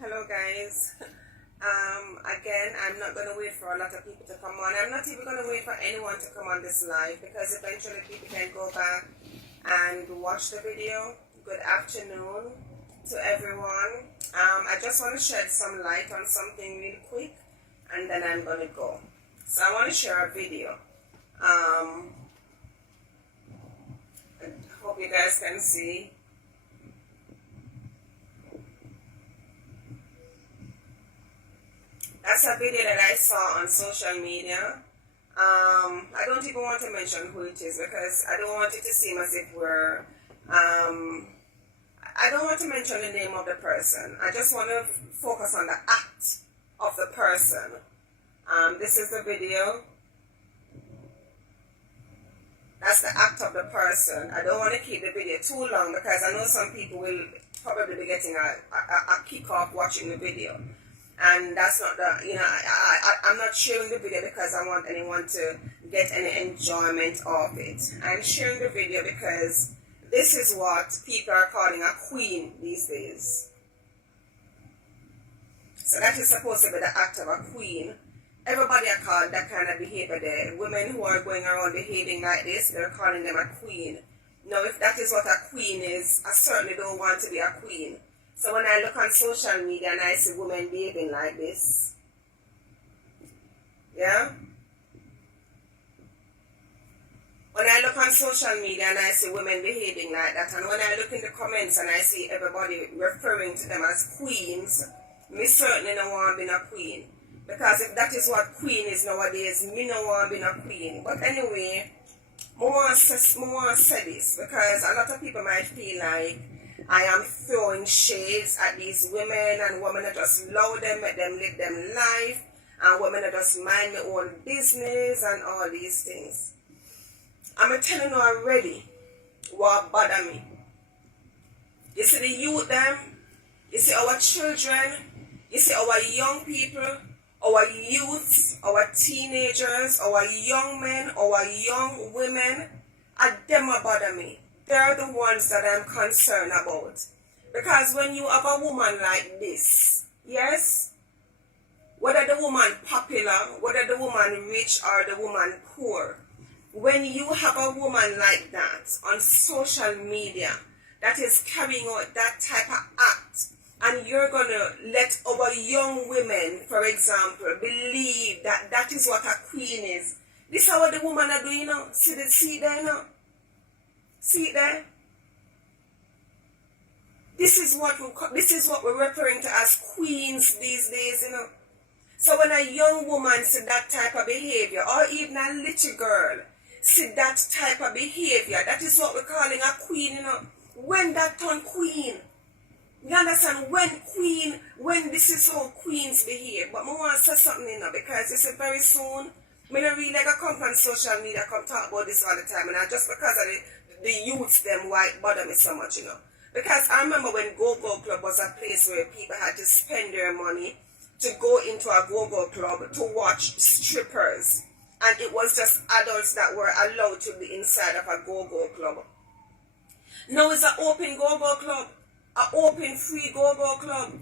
Hello guys. Again, I'm not gonna wait for a lot of people to come on. I'm not even gonna wait for anyone to come on this live because eventually people can go back and watch the video. Good afternoon to everyone. I just want to shed some light on something real quick and then I'm gonna go. So I want to share a video. I hope you guys can see. That's a video that I saw on social media. I don't even want to mention who it is because I don't want it to seem as if we're, I don't want to mention the name of the person. I just want to focus on the act of the person. This is the video. That's the act of the person. I don't want to keep the video too long because I know some people will probably be getting a kick off watching the video. And that's not the, I'm not sharing the video because I want anyone to get any enjoyment of it. I'm sharing the video because this is what people are calling a queen these days. So that is supposed to be the act of a queen. Everybody are called that kind of behavior there. Women who are going around behaving like this, they're calling them a queen. Now, if that is what a queen is, I certainly don't want to be a queen. So when I look on social media and I see women behaving like this, yeah? When I look on social media and I see women behaving like that, and when I look in the comments and I see everybody referring to them as queens, me certainly don't want to be a queen. Because if that is what queen is nowadays, me no want to be a queen. But anyway, I want to say this because a lot of people might feel like I am throwing shades at these women, and women are just love them, make them live them life, and women are just mind their own business and all these things. I'm telling you already what bother me. You see the youth them, you see our children, you see our young people, our youths, our teenagers, our young men, our young women, and them bother me. They're the ones that I'm concerned about. Because when you have a woman like this, yes, whether the woman popular, whether the woman rich or the woman poor, when you have a woman like that on social media that is carrying out that type of act, and you're going to let our young women, for example, believe that that is what a queen is. This is what the woman are doing now. See it there now? See it there? This is what we're referring to as queens these days, So when a young woman see that type of behavior, or even a little girl see that type of behavior, that is what we're calling a queen, When that turn queen, you understand? When this is how queens behave. But I want to say something, because you see very soon, I don't really like to come on social media, come talk about this all the time, and just because of the youths, them white bother me so much, Because I remember when Go-Go Club was a place where people had to spend their money to go into a Go-Go Club to watch strippers. And it was just adults that were allowed to be inside of a Go-Go Club. Now it's an open Go-Go Club. An open free Go-Go Club.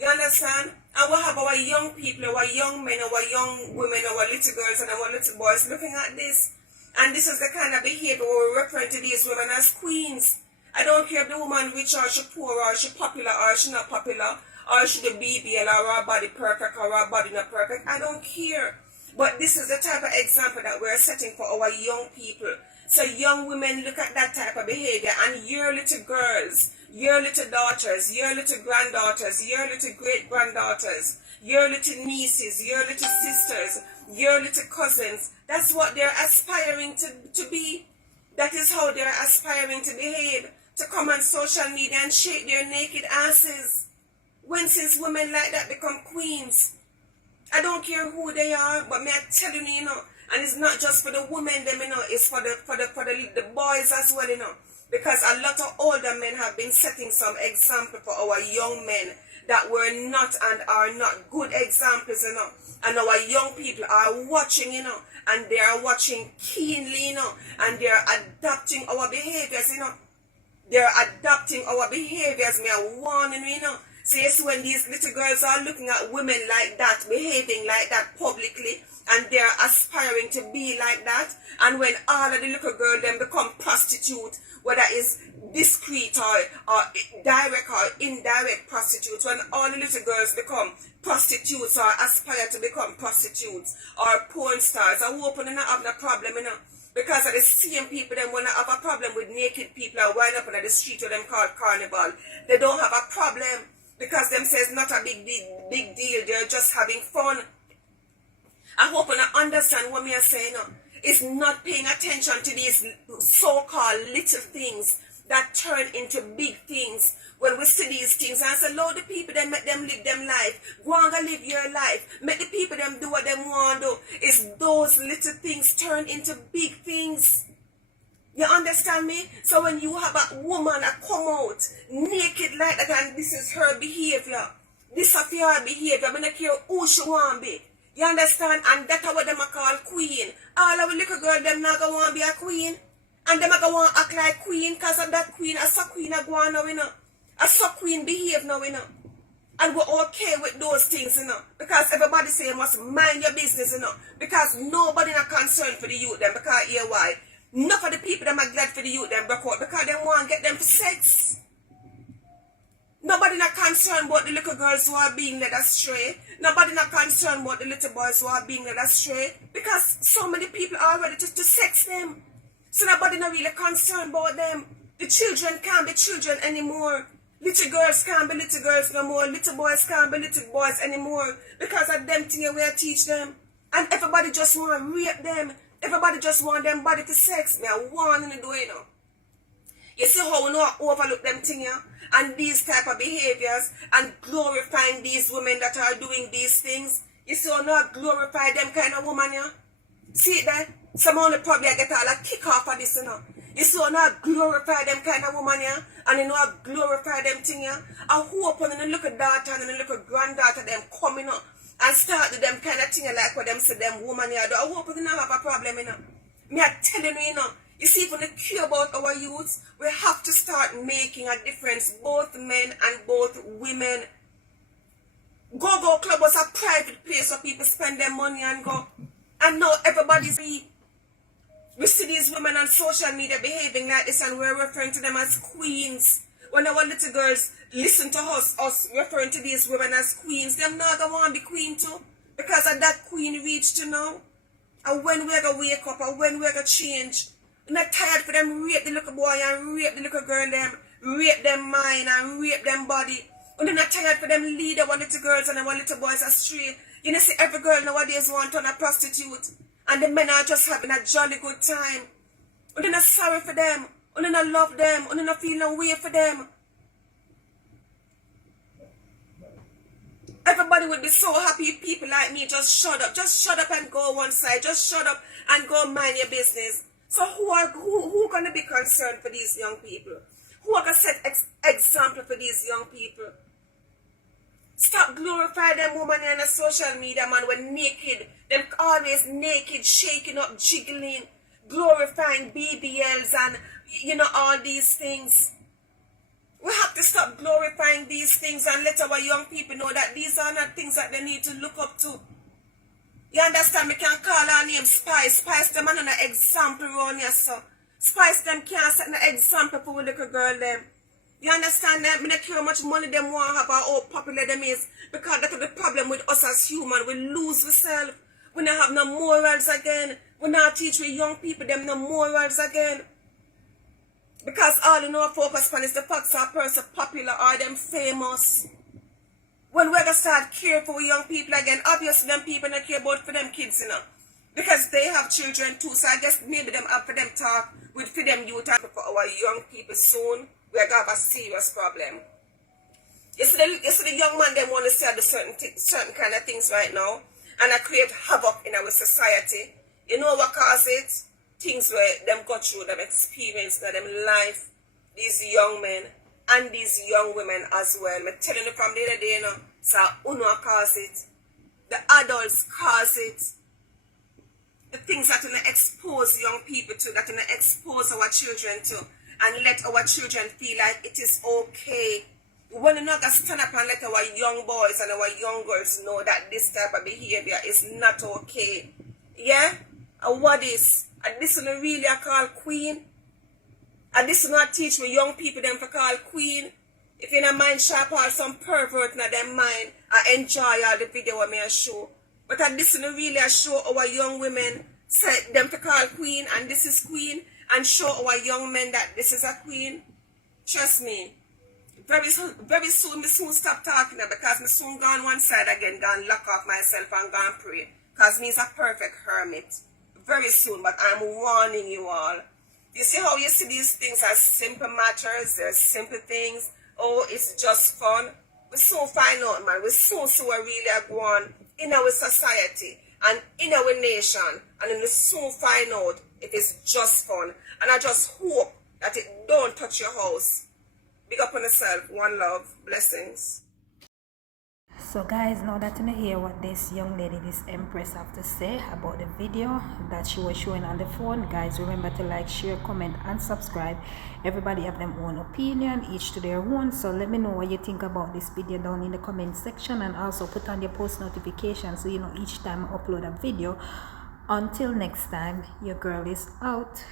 You understand? And we have our young people, our young men, our young women, our little girls and our little boys looking at this. And this is the kind of behavior we're referring to these women as queens. I don't care if the woman rich or she poor or she popular or she not popular or she the BBL or her body perfect or her body not perfect. I don't care. But this is the type of example that we're setting for our young people. So young women look at that type of behavior, and your little girls, your little daughters, your little granddaughters, your little great-granddaughters, your little nieces, your little sisters, your little cousins, that's what they're aspiring to be. That is how they're aspiring to behave, to come on social media and shake their naked asses. When since women like that become queens, I don't care who they are, but me I tell you, and it's not just for the women, them, it's for the boys as well, Because a lot of older men have been setting some example for our young men that were not and are not good examples, And our young people are watching, and they are watching keenly, and they are adapting our behaviors, They're adapting our behaviors, me are warning, So yes, when these little girls are looking at women like that, behaving like that publicly, and they're aspiring to be like that, and when all of the little girls then become prostitute, whether it's discreet or direct or indirect prostitutes, when all the little girls become prostitutes or aspire to become prostitutes or porn stars, I hope they not have no problem, you know. Because of the same people that want to have a problem with naked people and wind up on the street with them called carnival. They don't have a problem because them says not a big deal. They're just having fun. I hope you understand what me are saying. It's not paying attention to these so-called little things that turn into big things. When we see these things and say, Lord, the people, then make them live them life. Go on and live your life. Make the people them do what they want to do. It's those little things turn into big things. You understand me? So when you have a woman that come out naked like that and this is her behavior, this is her behavior, I don't care who she want to be. You understand? And that's what them are called queen. All our little girl, them not going to want to be a queen. And them not going to want to act like queen because of that queen. As a queen, I go on now, you know. As a queen behave now, you know. And we're okay with those things, you know. Because everybody say you must mind your business, you know. Because nobody not concerned for the youth them. Because here why? Enough of the people that are glad for the youth them break out. Because they want to get them for sex. Nobody not concerned about the little girls who are being led astray. Nobody not concerned about the little boys who are being led astray. Because so many people are ready to sex them. So nobody not really concerned about them. The children can't be children anymore. Little girls can't be little girls no more. Little boys can't be little boys anymore. Because of them things we teach them. And everybody just want to rape them. Everybody just want them body to sex. Me I want in the door, you know. You see how we know overlook them things, yeah? And these type of behaviors and glorifying these women that are doing these things. You see how not glorify them kind of woman, yeah? See it there? Some only probably get all a kick off of this, you know. You see how not glorify them kind of woman, yeah? And you know how glorify them thing, yeah? I hope when the little daughter and the little granddaughter them coming up and start to them kind of thing like what them say them woman, yeah? I hope they not have a problem, you know. Me I telling you, you know. You see, if we care about our youths, we have to start making a difference, both men and both women. Go club was a private place where people spend their money and go. And now everybody's free. We see these women on social media behaving like this and we're referring to them as queens. When our little girls listen to us referring to these women as queens, them not going to want to be queen too. Because of that queen reach to know. And when we're going to wake up and when we're going to change. I'm not tired for them rape the little boy and rape the little girl them, rape them mind and rape them body. And I'm not tired for them lead our little girls and our little boys astray. You know, see every girl nowadays want to turn a prostitute. And the men are just having a jolly good time. And they're not sorry for them. And they're not love them. And they're not feel no way for them. Everybody would be so happy if people like me just shut up. Just shut up and go one side. Just shut up and go mind your business. So who gonna be concerned for these young people? Who are gonna set example for these young people? Stop glorifying them women on the social media, man, when naked. Them always naked, shaking up, jiggling, glorifying BBLs and, you know, all these things. We have to stop glorifying these things and let our young people know that these are not things that they need to look up to. You understand? Me can call her name Spice. Spice them and an example around here, so. Spice them can't set an example for a little girl them. You understand that? Me don't care how much money them want to have or how popular them is. Because that's the problem with us as humans. We lose ourselves. We don't have no morals again. We not teach we young people them no morals again. Because all you know focus on is the facts are person popular or them famous. When we're going to start care for young people again, obviously them people don't care about for them kids, you know. Because they have children too, so I guess maybe them up for them talk with for them youth and for our young people soon, we're going to have a serious problem. You see the young man them want to say the certain kind of things right now, and I create havoc in our society. You know what cause it? Things where them go through, them experience, them life, these young men. And these young women as well. I'm telling you from the other day, you know, so Uno cause it. The adults cause it. The things that will expose young people to, that will expose our children to, and let our children feel like it is okay. when you're not gonna stand up and let our young boys and our young girls know that this type of behavior is not okay. Yeah? And what is? And this is not really a call queen. And this is not teach me young people them for call queen. If you're in a mind sharp or some pervert in their mind, I enjoy all the video I may show. But at this is not really a show our young women say them to call queen and this is queen, and show our young men that this is a queen. Trust me. Very soon, me soon stop talking now, because me soon gone one side again, gone lock off myself and gone pray. Because me is a perfect hermit. Very soon, but I'm warning you all. You see how you see these things as simple matters, they're simple things. Oh, it's just fun. We soon find out, man. We soon see what really are going in our society and in our nation. And then we soon find out if it's just fun. And I just hope that it don't touch your house. Big up on yourself. One love. Blessings. So guys, now that you hear what this young lady, this Empress, have to say about the video that she was showing on the phone, guys, remember to like, share, comment and subscribe. Everybody have their own opinion, each to their own. So let me know what you think about this video down in the comment section, and also put on your post notifications so you know each time I upload a video. Until next time, your girl is out.